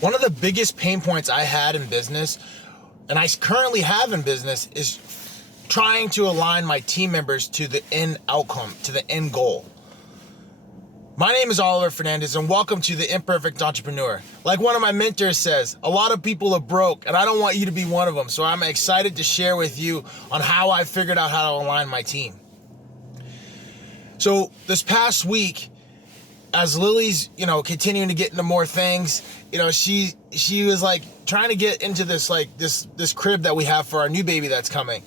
One of the biggest pain points I had in business, and I currently have in business, is trying to align my team members to the end outcome, to the end goal. My name is Oliver Fernandez, and welcome to The Imperfect Entrepreneur. Like one of my mentors says, a lot of people are broke, and I don't want you to be one of them. So I'm excited to share with you on how I figured out how to align my team. So this past week, as Lily's, continuing to get into more things, she was like trying to get into this crib that we have for our new baby that's coming.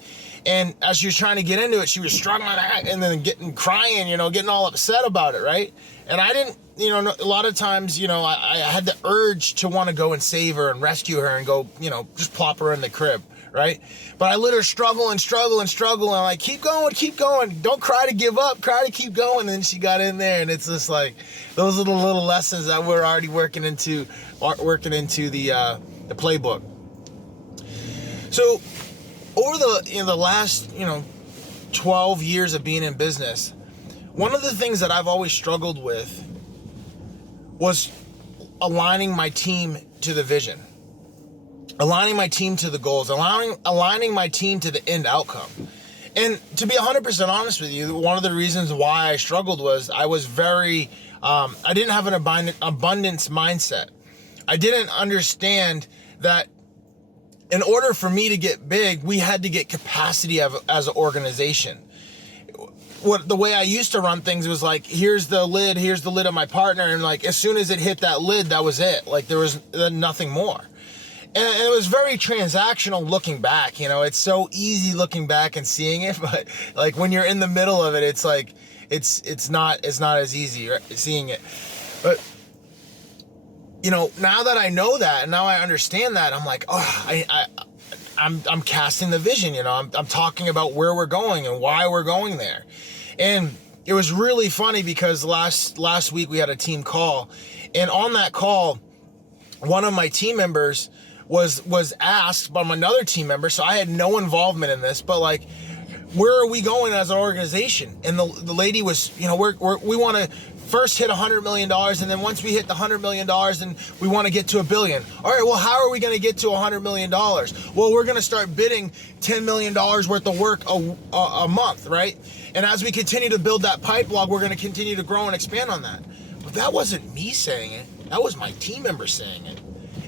And as she was trying to get into it, she was struggling and then crying, getting all upset about it, right? And I didn't, a lot of times, I had the urge to want to go and save her and rescue her and go, just plop her in the crib, right? But I let her struggle and I'm like, keep going. Don't cry to give up, cry to keep going. And then she got in there, and it's just like, those are the little lessons that we're already working into the playbook. So over the last 12 years of being in business, one of the things that I've always struggled with was aligning my team to the vision, aligning my team to the goals, aligning my team to the end outcome. And to be 100% honest with you, one of the reasons why I struggled was I was I didn't have an abundance mindset. I didn't understand that in order for me to get big, we had to get capacity as an organization. The way I used to run things was like, here's the lid of my partner, and like as soon as it hit that lid, that was it. Like there was nothing more. And it was very transactional looking back. It's so easy looking back and seeing it, but like when you're in the middle of it, it's like it's not as easy seeing it. But now that I know that and now I understand that, I'm like, I'm casting the vision. I'm talking about where we're going and why we're going there. And it was really funny because last week we had a team call, and on that call, one of my team members was asked by another team member. So I had no involvement in this, but like, where are we going as an organization? And the lady was, we want to first hit $100 million, and then once we hit the $100 million, then we want to get to $1 billion. All right, well, how are we going to get to $100 million? Well, we're going to start bidding $10 million worth of work a month, right? And as we continue to build that pipeline, we're going to continue to grow and expand on that. But that wasn't me saying it. That was my team member saying it.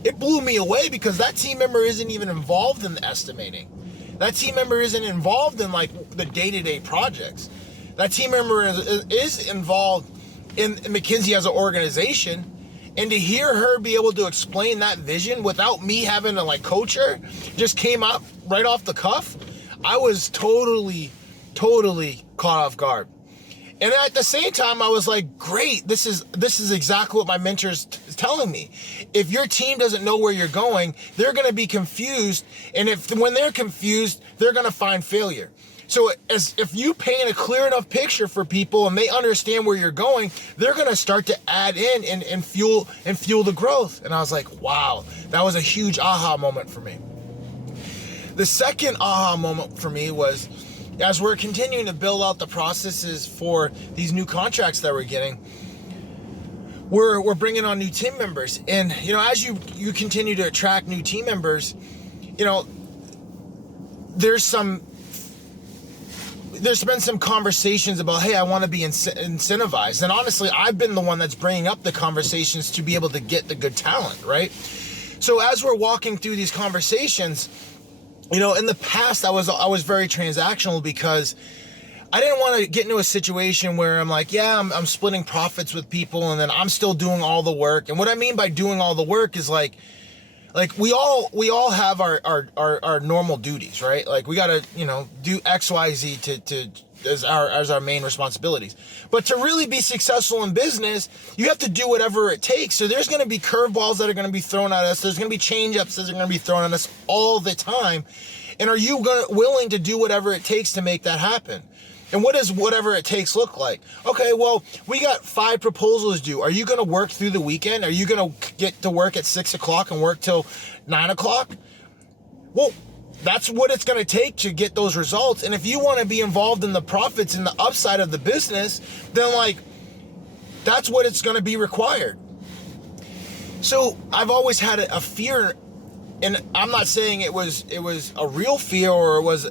It blew me away because that team member isn't even involved in the estimating. That team member isn't involved in like the day-to-day projects. That team member is involved in McKinsey as an organization, and to hear her be able to explain that vision without me having to like coach her, just came up right off the cuff. I was totally caught off guard. And at the same time, I was like, great, this is exactly what my mentor's telling me. If your team doesn't know where you're going, they're going to be confused. And when they're confused, they're going to find failure. So if you paint a clear enough picture for people and they understand where you're going, they're going to start to add in and fuel the growth. And I was like, wow, that was a huge aha moment for me. The second aha moment for me was, as we're continuing to build out the processes for these new contracts that we're getting, we're bringing on new team members. And, as you continue to attract new team members, there's been some conversations about, hey, I want to be incentivized. And honestly, I've been the one that's bringing up the conversations to be able to get the good talent, right? So as we're walking through these conversations, in the past, I was very transactional because I didn't want to get into a situation where I'm like, yeah, I'm splitting profits with people, and then I'm still doing all the work. And what I mean by doing all the work is like we all have our normal duties, right? Like we got to, do X, Y, Z as our main responsibilities. But to really be successful in business, you have to do whatever it takes. So there's going to be curveballs that are going to be thrown at us. There's going to be change-ups that are going to be thrown at us all the time. And are you willing to do whatever it takes to make that happen? And what does whatever it takes look like? Okay, well, we got 5 proposals due. Are you going to work through the weekend? Are you going to get to work at 6 o'clock and work till 9 o'clock? Well, that's what it's going to take to get those results. And if you want to be involved in the profits and the upside of the business, then that's what it's going to be required. So I've always had a fear, and I'm not saying it was a real fear, or it was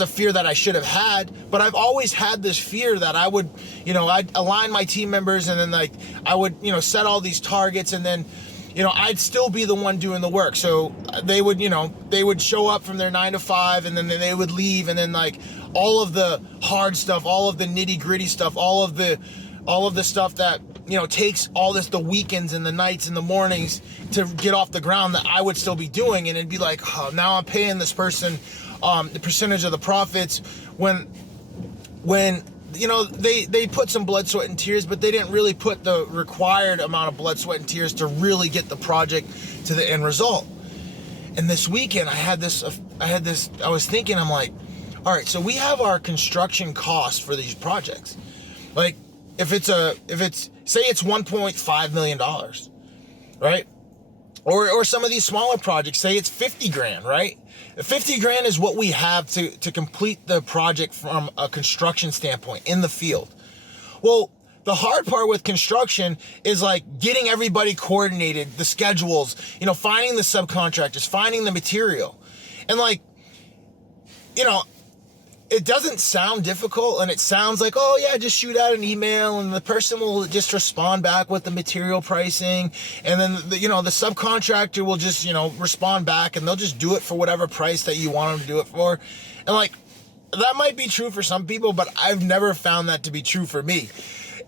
a fear that I should have had, but I've always had this fear that I would, I'd align my team members, and then like I would, set all these targets, and then, I'd still be the one doing the work. So they would show up from their 9 to 5, and then they would leave, and then like all of the hard stuff, all of the nitty gritty stuff, all of the stuff that, takes all the weekends and the nights and the mornings to get off the ground, that I would still be doing. And it'd be like, oh, now I'm paying this person the percentage of the profits when they put some blood, sweat, and tears, but they didn't really put the required amount of blood, sweat, and tears to really get the project to the end result. And this weekend I was thinking, I'm like, all right, so we have our construction costs for these projects. Like if it's say it's $1.5 million, right? Or some of these smaller projects, say it's 50 grand, right? 50 grand is what we have to complete the project from a construction standpoint in the field. Well, the hard part with construction is like getting everybody coordinated, the schedules, finding the subcontractors, finding the material. And like, it doesn't sound difficult, and it sounds like, oh yeah, just shoot out an email and the person will just respond back with the material pricing, and then the subcontractor will just respond back, and they'll just do it for whatever price that you want them to do it for. And like, that might be true for some people, but I've never found that to be true for me.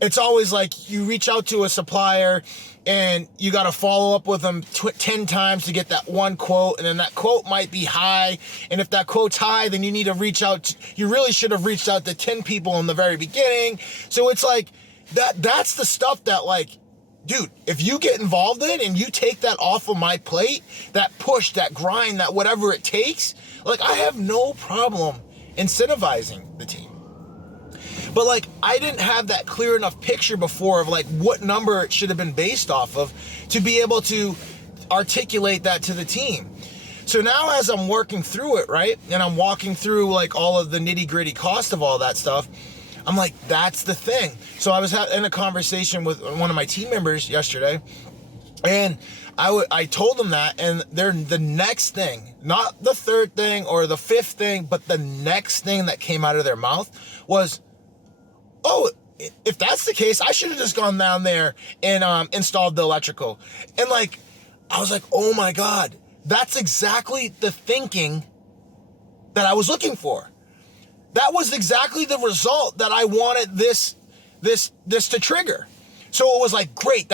It's always like you reach out to a supplier and you got to follow up with them 10 times to get that one quote. And then that quote might be high. And if that quote's high, then you need to reach out. You really should have reached out to 10 people in the very beginning. So it's like that's the stuff that, like, dude, if you get involved in and you take that off of my plate, that push, that grind, that whatever it takes, like, I have no problem incentivizing the team. But like, I didn't have that clear enough picture before of like what number it should have been based off of to be able to articulate that to the team. So now as I'm working through it, right, and I'm walking through like all of the nitty gritty cost of all that stuff, I'm like, that's the thing. So I was in a conversation with one of my team members yesterday, and I told them that, and the next thing, not the third thing or the fifth thing, but the next thing that came out of their mouth was, oh, if that's the case, I should have just gone down there and installed the electrical. And like, I was like, oh my God, that's exactly the thinking that I was looking for. That was exactly the result that I wanted this to trigger. So it was like, great,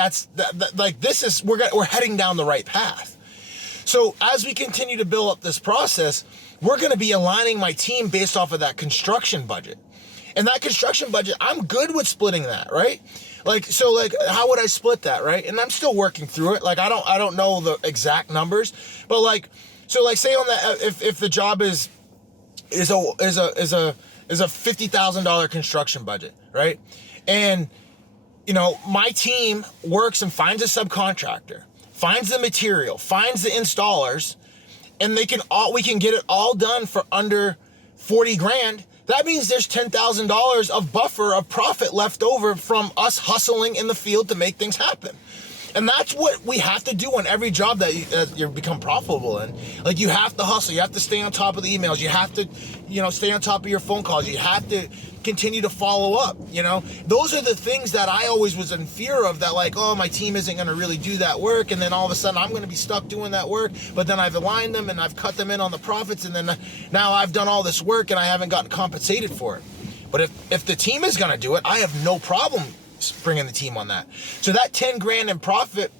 we're heading down the right path. So as we continue to build up this process, we're going to be aligning my team based off of that construction budget. And that construction budget, I'm good with splitting that, right? Like, so like, how would I split that, right? And I'm still working through it. Like, I don't know the exact numbers, but like, so like, say on that, if the job is a $50,000 construction budget, right? And my team works and finds a subcontractor, finds the material, finds the installers, and we can get it all done for under 40 grand. That means there's $10,000 of buffer of profit left over from us hustling in the field to make things happen. And that's what we have to do on every job that you become profitable in. Like, you have to hustle. You have to stay on top of the emails. You have to, stay on top of your phone calls. You have to continue to follow up. Those are the things that I always was in fear of, that like, oh, my team isn't going to really do that work. And then all of a sudden I'm going to be stuck doing that work. But then I've aligned them and I've cut them in on the profits. And then now I've done all this work and I haven't gotten compensated for it. But if the team is going to do it, I have no problem bringing the team on that. So that 10 grand in profit,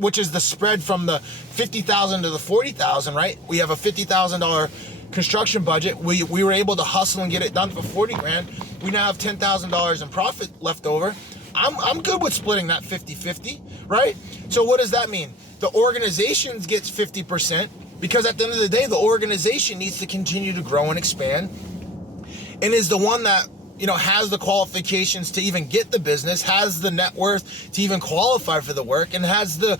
which is the spread from the 50,000 to the 40,000, right? We have a $50,000 construction budget. We were able to hustle and get it done for 40 grand. We now have $10,000 in profit left over. I'm good with splitting that 50-50, right? So what does that mean? The organization gets 50%, because at the end of the day, the organization needs to continue to grow and expand, and is the one that has the qualifications to even get the business, has the net worth to even qualify for the work, and has the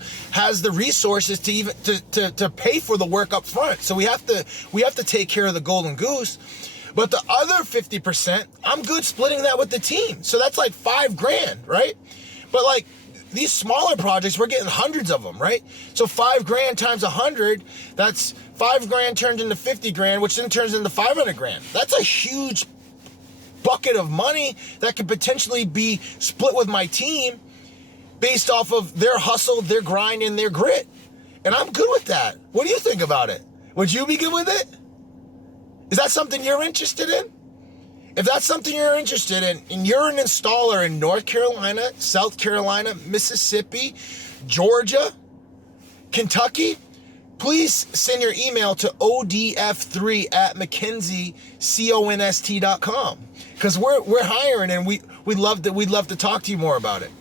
resources to even to pay for the work up front. So we have to take care of the golden goose. But the other 50%, I'm good splitting that with the team. So that's like $5 grand, right? But like these smaller projects, we're getting hundreds of them, right? So $5,000 times 100, that's $5,000 turned into 50 grand, which then turns into 500 grand. That's a huge bucket of money that could potentially be split with my team based off of their hustle, their grind, and their grit. And I'm good with that. What do you think about it? Would you be good with it? Is that something you're interested in? If that's something you're interested in, and you're an installer in North Carolina, South Carolina, Mississippi, Georgia, Kentucky, please send your email to odf3@mckenzie.com, because we're hiring, and we'd love to talk to you more about it.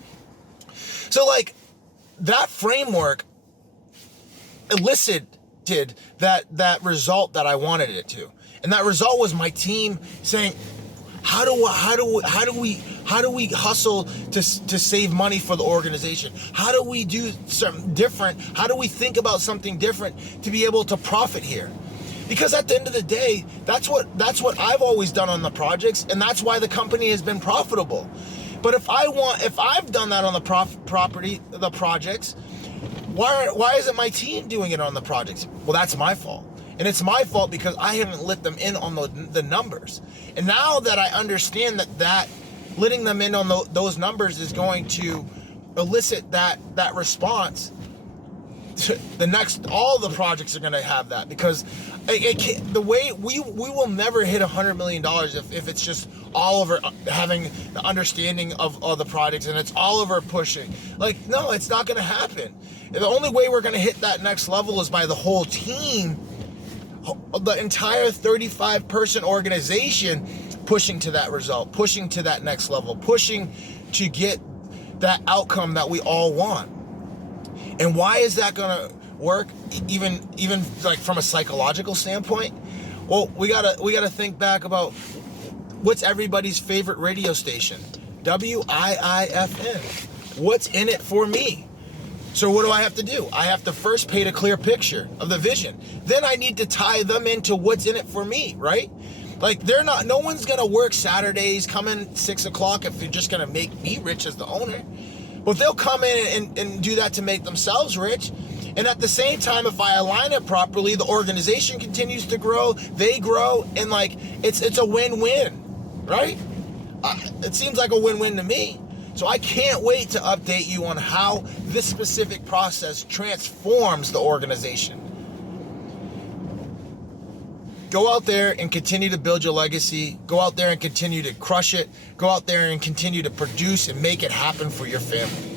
So like that framework elicited that result that I wanted it to. And that result was my team saying, how do we hustle to save money for the organization? How do we do something different? How do we think about something different to be able to profit here? Because at the end of the day, that's what I've always done on the projects, and that's why the company has been profitable. But if I've done that on the projects, why isn't my team doing it on the projects? Well, that's my fault. And it's my fault because I haven't lit them in on the numbers. And now that I understand that letting them in on those numbers is going to elicit that response, all the projects are going to have that, because the way we will never hit $100 million if it's just Oliver having the understanding of all the projects and it's Oliver pushing. Like, no, it's not going to happen. The only way we're going to hit that next level is by the whole team, the entire 35-person organization pushing to that result, pushing to that next level, pushing to get that outcome that we all want. And why is that gonna work, even like from a psychological standpoint? Well, we gotta think back about what's everybody's favorite radio station, WIIFM. What's in it for me? So what do I have to do? I have to first paint a clear picture of the vision. Then I need to tie them into what's in it for me, right? Like no one's gonna work Saturdays, come in 6 o'clock if they're just gonna make me rich as the owner. But they'll come in and do that to make themselves rich. And at the same time, if I align it properly, the organization continues to grow, they grow, and like it's a win-win, right? It seems like a win-win to me. So I can't wait to update you on how this specific process transforms the organization. Go out there and continue to build your legacy. Go out there and continue to crush it. Go out there and continue to produce and make it happen for your family.